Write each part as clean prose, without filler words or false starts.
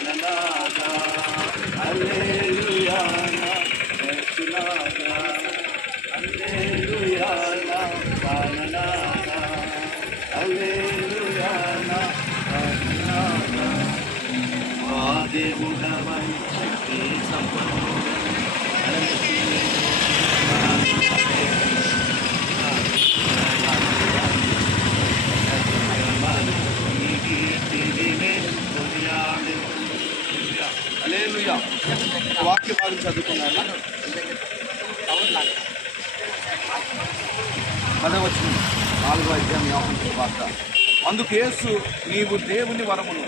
ప్రాణనాథ హల్లెలూయా నా రక్షణనాథ హల్లెలూయా నా ప్రాణనాథ హల్లెలూయా నా ప్రాణనాథ మా దేవుడవై శక్తి సంపన్నుడవై హల్లెలూయా. వాక్య భాగం చదువుకున్నాను. 10వ వచనం 4వ అధ్యాయం యోహాను సువార్త. అందుకు యేసు, నీవు దేవుని వరమును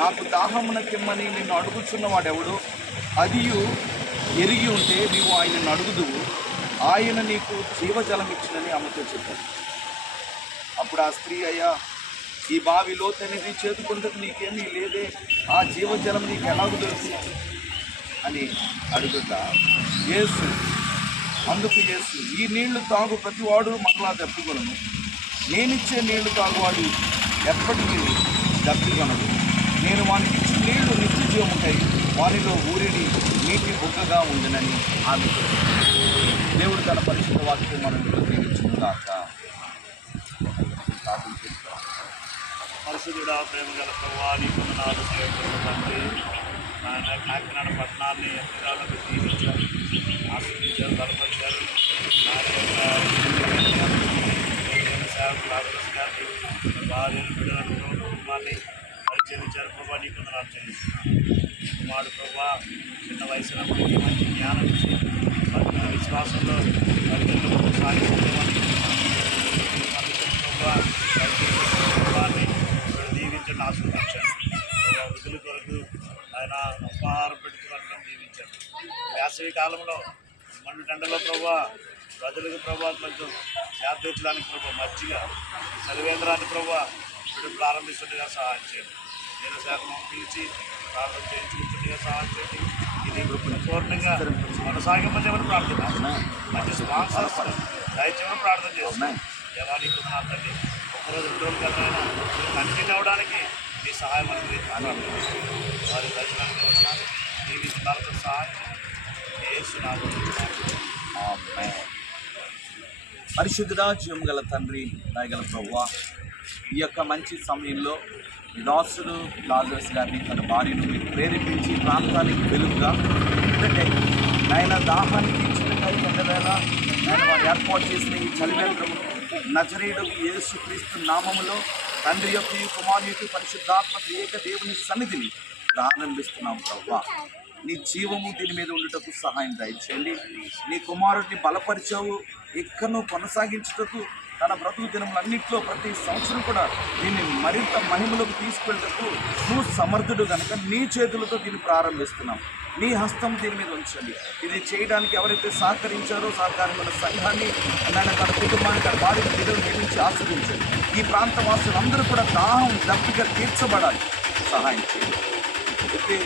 నాకు దాహమునకిమ్మని నిన్ను అడుగుచున్నవాడెవడు? అదియు ఎరిగి ఉంటే నీవు ఆయనను అడుగుదువు, ఆయన నీకు జీవజలం ఇచ్చినని ఆమెతో చెప్పాడు. అప్పుడు ఆ స్త్రీ, అయ్యా ఈ బావి లోతనేది చేతుకుంటకు నీకేమీ లేదే, ఆ జీవజలం నీకు ఎలాగూ దొరుకుతుంది అని అడుగుతా అందుకు యేసు, ఈ నీళ్లు తాగు ప్రతివాడు మరలా దప్పికొనను, నేనిచ్చే నీళ్లు తాగువాడు ఎప్పటికీ దప్పికొనడు. నేను వానికి ఇచ్చిన నీళ్లు నిత్య జీవముకై వారిలో ఊరిడి నీటి బుగ్గగా ఉండునని ఆమె. దేవుడు తన పరిశుద్ధ వాక్యం మనకు దీవించుగాక. పరిశుద్ధుడా, ప్రేమ గల ప్రభువా, నీకు వందనాలు తండ్రి. ఆయన కాకినాడ పట్టణాన్ని ఎంతగానో దీవించారు, ఆశీర్వదించారు, బలపరిచారు. సేవకులు ఆదర్శించారు, భార్యను బిడ్డలను కుటుంబాన్ని పరిచయించారు. ప్రభా నీకు వందనాలు చెల్లిస్తున్నాను. కుమారుడు ప్రభా చిన్న వయసునప్పటికీ మంచి జ్ఞానం ఇచ్చి భక్తుల విశ్వాసంలో భక్తులకు సాగిపోవాలని ప్రభా కుటుంబాన్ని దీవించండి, ఆశీర్వదించారు. వృద్ధుల కొరకు ఆయన ఉపహారం పెట్టుకోవడం దీవించారు. వేసవి కాలంలో మండుటెండలో ప్రభా ప్రజలకు ప్రభా కొంచెం సేద తీర్చడానికి ప్రభా మజ్జిగ చలివేంద్రాన్ని ప్రభా ఇప్పుడు ప్రారంభిస్తుండగా సహాయం చేయండి. నేను శాఖను పిలిచి ప్రార్థన చేయించుకుంటుండగా సహాయం చేయండి. ఇది పూర్ణంగా కొనసాగింపజేయమని ప్రార్థన, మంచి స్పాన్సర్స్ దయచేయమని ప్రార్థన చేస్తున్నాను. దేవానికి తండ్రి ఒక్కరోజు 2 రోజులు కదైనా కంటిన్యూ అవ్వడానికి మీ సహాయం అనేది వారి దర్శనానికి వచ్చినారు. మీ విధాలతో సహాయం చేస్తున్నాను. పరిశుద్ధుడా, జీవం గల తండ్రి, దయగల ప్రభువా, ఈ యొక్క మంచి సమయంలో దాసుడు లాజరస్ గారిని తన భార్యను మీరు ప్రేరేపించి ప్రాంతానికి వెలుగుగా ఎందుకంటే ఆయన దాహానికి ఇచ్చినకై ఎండవేళ ఆయన వారు ఏర్పాటు చేసిన ఈ చలివేంద్రము నజరేయుడు యేసుక్రీస్తు నామములో తండ్రి యొక్క కుమారు యొక్క పరిశుద్ధాత్మ ఏక దేవుని సన్నిధిని ప్రారంభిస్తున్నాం. ప్రభువా, నీ జీవము దీని మీద ఉండటకు సహాయం దయచేయండి. నీ కుమారుడిని బలపరిచావు, ఎక్కడో కొనసాగించుటకు తన బ్రతుకు దినములన్నింటిలో ప్రతి సంవత్సరం కూడా దీన్ని మరింత మహిమలోకి తీసుకెళ్ళటకు నువ్వు సమర్థుడు కనుక నీ చేతులతో దీన్ని ప్రారంభిస్తున్నాం. నీ హస్తం దీని మీద ఉంచండి. ఇది చేయడానికి ఎవరైతే సహకరించారో సహకారమైన సంఘాన్ని ఆయన తన కుటుంబాన్ని తన భార్య బిడ్డలు నిర్మించి ఆస్వాదించండి. ఈ ప్రాంత వాసులందరూ కూడా దాహం దప్పిక తీర్చబడాలి, సహాయం చేయండి. అయితే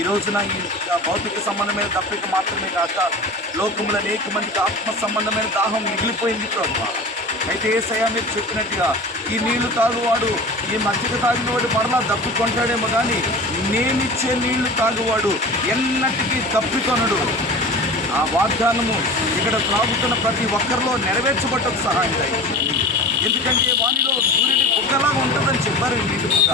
ఈ రోజున ఈ భౌతిక సంబంధమైన దప్పిక మాత్రమే కాక లోకంలో అనేక మందికి ఆత్మ సంబంధమైన దాహం మిగిలిపోయింది ప్రభువా. అయితే యేసయ్య మీరు చెప్పినట్టుగా ఈ నీళ్లు తాగువాడు, ఈ మజ్జిగ తాగినవాడు మరలా దప్పికొంటాడేమో కానీ నేనిచ్చే నీళ్లు తాగువాడు ఎన్నటికీ దప్పికొనడు. ఆ వాగ్దానము ఇక్కడ త్రాగుతున్న ప్రతి ఒక్కరిలో నెరవేర్చబట్టకు సహాయం దయచేయండి. ఎందుకంటే వానిలో సూర్యుడి బుగ్గలా ఉంటుందని చెప్పారు. ఈ నీటి బుగ్గ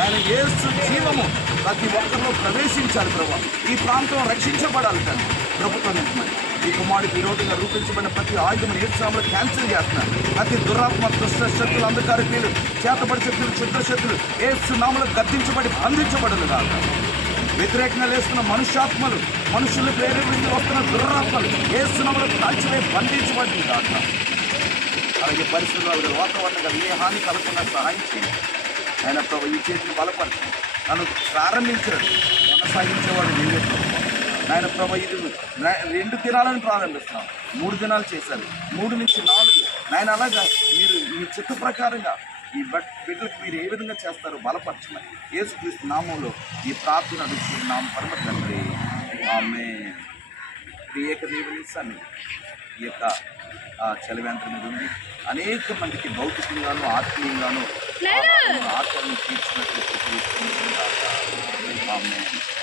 ఆయన యేసు జీవము ప్రతి ఒక్కరిలో ప్రవేశించాలి ప్రభు. ఈ ప్రాంతం రక్షించబడాలి కానీ ప్రభుత్వం నిజమని ఈ కుమారుడికి విరోధంగా రూపించబడిన ప్రతి ఆయుధం యేసునామములో క్యాన్సిల్ చేస్తున్నారు. ప్రతి దురాత్మ దుష్ట శక్తులు, అంధకార క్రియలు, చేతబడి శక్తులు, క్షుద్ర శక్తులు యేసునామములో గద్దించబడి బంధించబడలు కాక వ్యతిరేకంగా లేస్తున్న మనుష్యాత్మలు, మనుషులు ప్రేరేపించి వస్తున్న దురాత్మలు యేసునామములో కాల్చివే బంధించబడింది కాక. అలాగే పరిస్థితుల్లో వాతావరణంగా ఏ హాని కలగకుండా సహాయం చేయండి. ఆయన ప్రభు ఈ చేతిని బలపరిచి నన్ను ప్రారంభించాడు, కొనసాగించేవాడు నీవే ప్రభు. ఆయన ప్రభు ఇది 2 దినాలను ప్రారంభిస్తున్నాం, 3 దినాలు చేశారు, 3 నుంచి 4. ఆయన అలాగా మీరు మీ చిత్త ప్రకారంగా ఈ బిడ్డలకు మీరు ఏ విధంగా చేస్తారో బలపరచమని యేసుక్రీస్తు నామంలో ఈ ప్రార్థన అడుగుతున్నాం పరమ తండ్రి, ఆమేన్. ఏక దేవుని సన్నిధి ఈ యొక్క చలివేంద్రం మీద ఉంది. అనేక మందికి భౌతికంగాను ఆత్మీయంగాను ఆత్మను తీర్చినట్లు ఆమేన్.